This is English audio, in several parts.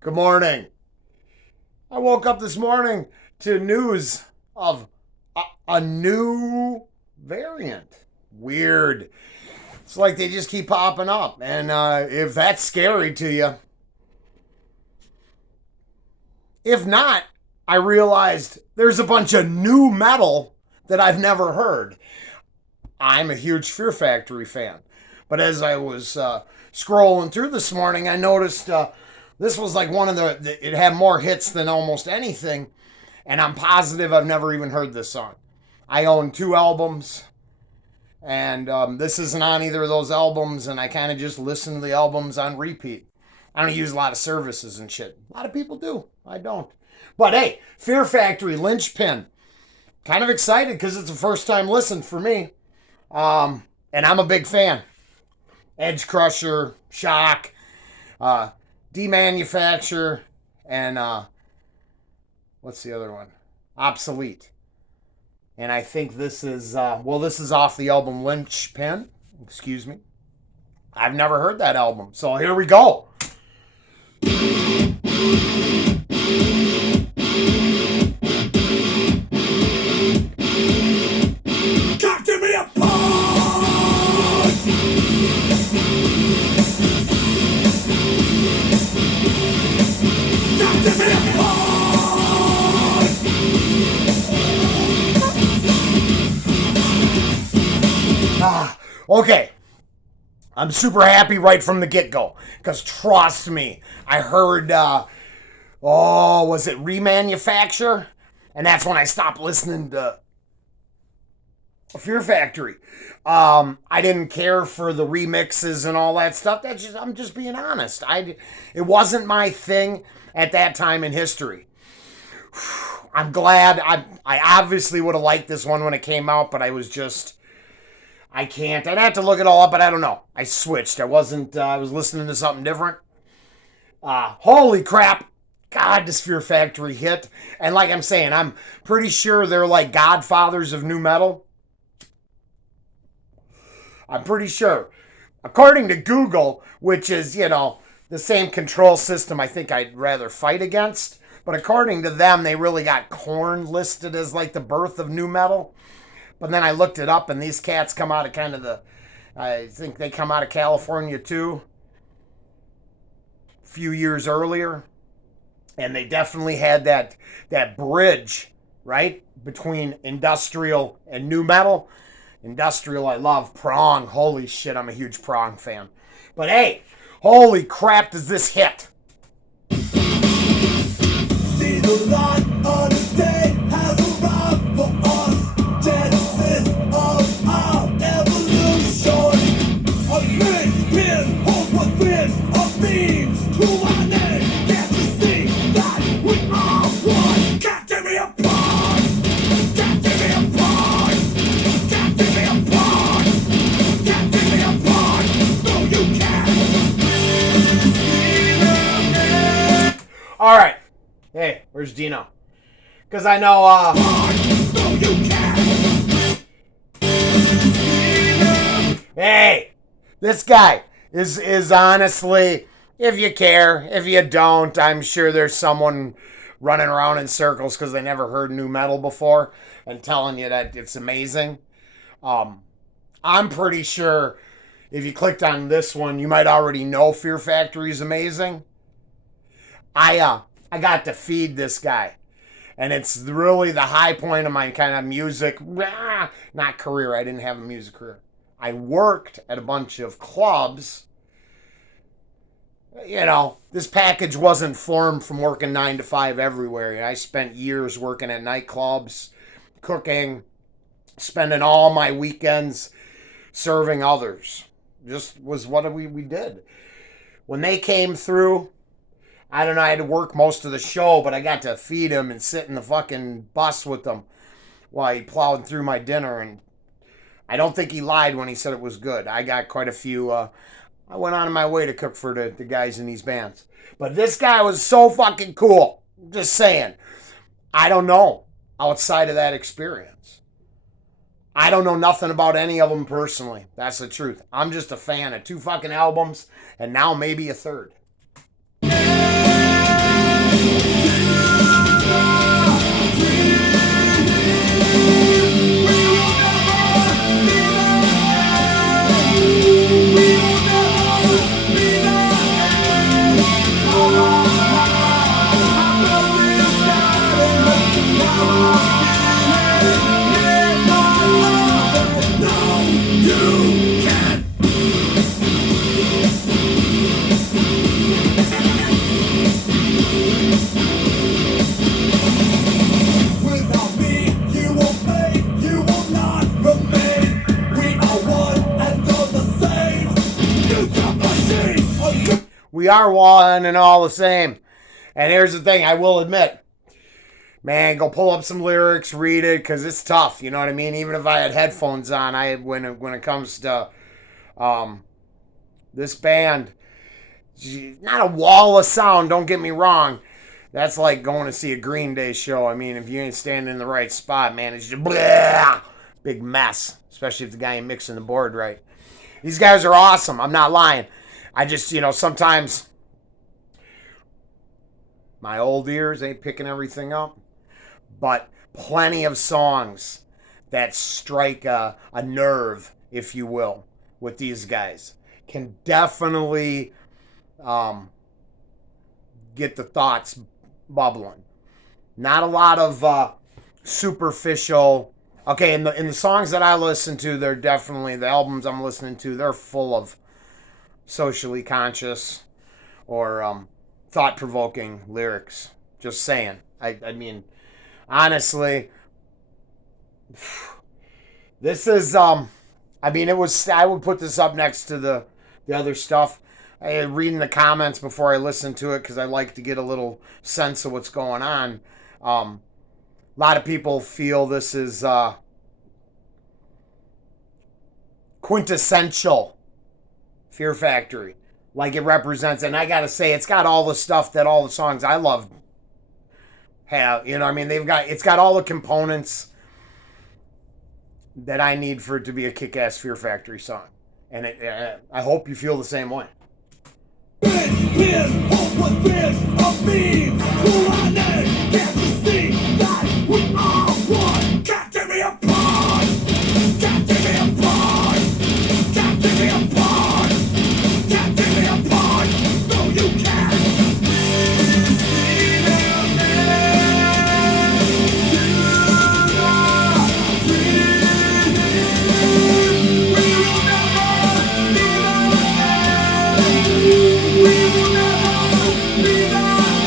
Good morning. I woke up this morning to news of a new variant. Weird. It's like they just keep popping up. And if that's scary to you, if not, I realized there's a bunch of new metal that I've never heard. I'm a huge Fear Factory fan. But as I was scrolling through this morning, I noticed this was like one of it had more hits than almost anything. And I'm positive I've never even heard this song. I own two albums, and this isn't on either of those albums, and I kind of just listen to the albums on repeat. I don't use a lot of services and shit. A lot of people do. I don't. But hey, Fear Factory, Linchpin. Kind of excited because it's a first time listen for me. And I'm a big fan. Edge Crusher, Shock, Demanufacture, and what's the other one? Obsolete. And I think this is, this is off the album Linchpin. Excuse me. I've never heard that album. So here we go. Talk to me apart! Talk to me apart! Okay. I'm super happy right from the get-go. Because trust me, I heard, was it Remanufacture? And that's when I stopped listening to Fear Factory. I didn't care for the remixes and all that stuff. I'm just being honest. It wasn't my thing at that time in history. I'm glad. I obviously would have liked this one when it came out, but I can't. I'd have to look it all up, but I don't know. I switched. I was listening to something different. Holy crap. God, this Fear Factory hit. And like I'm saying, I'm pretty sure they're like godfathers of new metal. I'm pretty sure. According to Google, which is, the same control system I think I'd rather fight against. But according to them, they really got Korn listed as like the birth of new metal. But then I looked it up, and these cats come out of I think they come out of California too, a few years earlier. And they definitely had that bridge, right, between industrial and new metal. Industrial, I love. Prong, holy shit, I'm a huge Prong fan. But hey, holy crap, does this hit? See the light of the day has arrived for us. Genesis of our evolution. A linchpin holds within a means to our name. Can't you see that we are one? Can't tear me apart. Can't tear me apart. Can't tear me apart. Can't tear me apart. No, you can't. All right. Hey, where's Dino? Because I know, no, you can't. Hey, this guy is honestly, if you care, if you don't, I'm sure there's someone running around in circles because they never heard new metal before and telling you that it's amazing. I'm pretty sure if you clicked on this one, you might already know Fear Factory is amazing. I got to feed this guy. And it's really the high point of my kind of music, not career. I didn't have a music career. I worked at a bunch of clubs. This package wasn't formed from working 9 to 5 everywhere. I spent years working at nightclubs, cooking, spending all my weekends serving others. Just was what we did. When they came through, I don't know, I had to work most of the show, but I got to feed him and sit in the fucking bus with him while he plowed through my dinner. And I don't think he lied when he said it was good. I got quite a few. I went on my way to cook for the guys in these bands. But this guy was so fucking cool. Just saying. I don't know outside of that experience. I don't know nothing about any of them personally. That's the truth. I'm just a fan of 2 fucking albums and now maybe a third. we are one and all the same. And here's the thing, I will admit, man, go pull up some lyrics, read it, because it's tough. You know what I mean? Even if I had headphones on, when it comes to this band, not a wall of sound. Don't get me wrong. That's like going to see a Green Day show. I mean, if you ain't standing in the right spot, man, it's just blah, big mess. Especially if the guy ain't mixing the board right. These guys are awesome. I'm not lying. I just, sometimes my old ears ain't picking everything up. But plenty of songs that strike a nerve, if you will, with these guys. Can definitely get the thoughts bubbling. Not a lot of superficial. Okay, in the songs that I listen to, they're definitely, the albums I'm listening to, they're full of socially conscious or thought-provoking lyrics. Just saying. I mean, honestly, this is I would put this up next to the other stuff. I reading the comments before I listen to it because I like to get a little sense of what's going on. A lot of people feel this is quintessential Fear Factory. Like it represents, and I gotta say, it's got all the stuff that all the songs I love have. You know what I mean? It's got all the components that I need for it to be a kick-ass Fear Factory song. And I hope you feel the same way. Linchpin, hope what this means. Who I name, can't you see that we are one? Can't tear me apart. Can't tear me apart. Can't tear me apart. Can't tear me apart. No, you can't. See them there. Do not dream. We will never see them there. We will never be the end.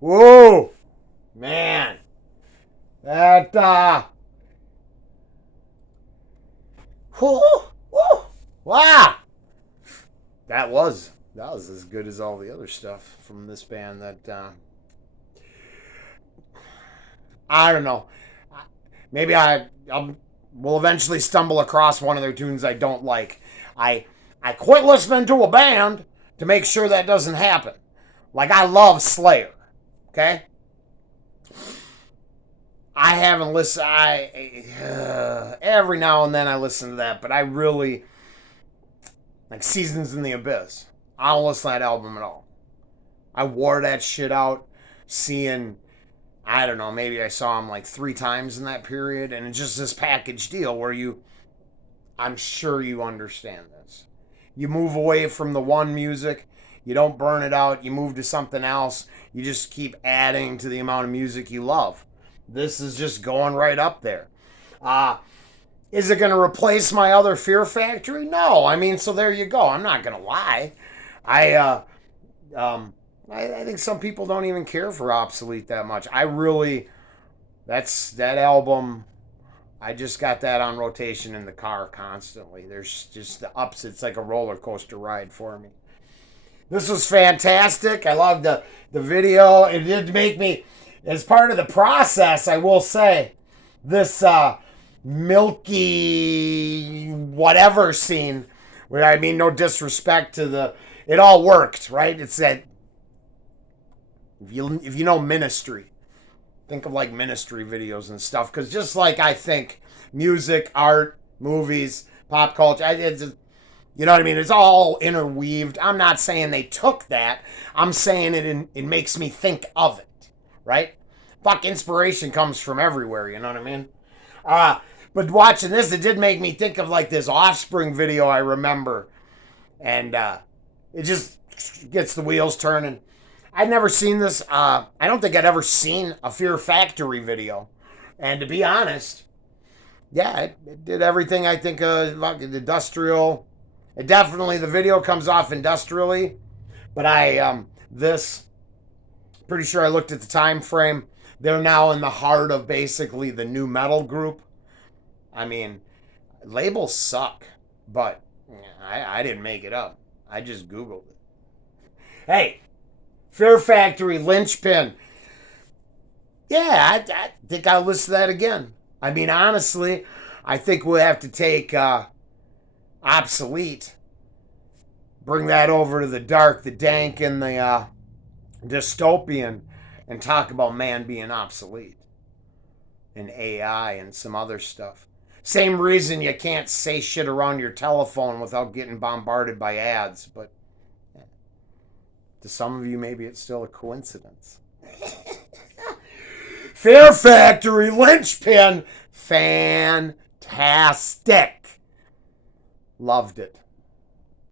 Whoa, man, that wow, that was as good as all the other stuff from this band. That I don't know, maybe will eventually stumble across one of their tunes I don't like. I quit listening to a band to make sure that doesn't happen. Like I love Slayer. Okay? I haven't listened. Every now and then I listen to that, but I really like Seasons in the Abyss. I don't listen to that album at all. I wore that shit out seeing, I don't know, maybe I saw him like 3 times in that period, and it's just this package deal where I'm sure you understand this. You move away from the one music, you don't burn it out, you move to something else, you just keep adding to the amount of music you love. This is just going right up there. Is it going to replace my other Fear Factory? No. I mean, so there you go. I'm not going to lie. I think some people don't even care for Obsolete that much. That album, I just got that on rotation in the car constantly. There's just the ups. It's like a roller coaster ride for me. This was fantastic. I loved the video. It did make me, as part of the process, I will say, this milky whatever scene, where I mean, no disrespect to it all worked, right? It's that, if you know Ministry, think of like Ministry videos and stuff, because just like I think music, art, movies, pop culture, you know what I mean? It's all interweaved. I'm not saying they took that. I'm saying it makes me think of it, right? Fuck, inspiration comes from everywhere, you know what I mean? But watching this, it did make me think of like this Offspring video I remember. And it just gets the wheels turning. I'd never seen this. I don't think I'd ever seen a Fear Factory video. And to be honest, yeah, it did everything I think industrial. It definitely, the video comes off industrially. But this, pretty sure I looked at the time frame. They're now in the heart of basically the new metal group. I mean, labels suck, but I didn't make it up. I just Googled it. Hey, Fear Factory, Linchpin. Yeah, I think I'll listen to that again. I mean, honestly, I think we'll have to take Obsolete, bring that over to the dark, the dank, and the dystopian, and talk about man being obsolete, and AI and some other stuff. Same reason you can't say shit around your telephone without getting bombarded by ads, but to some of you, maybe it's still a coincidence. Fear Factory, Linchpin, fantastic. Loved it.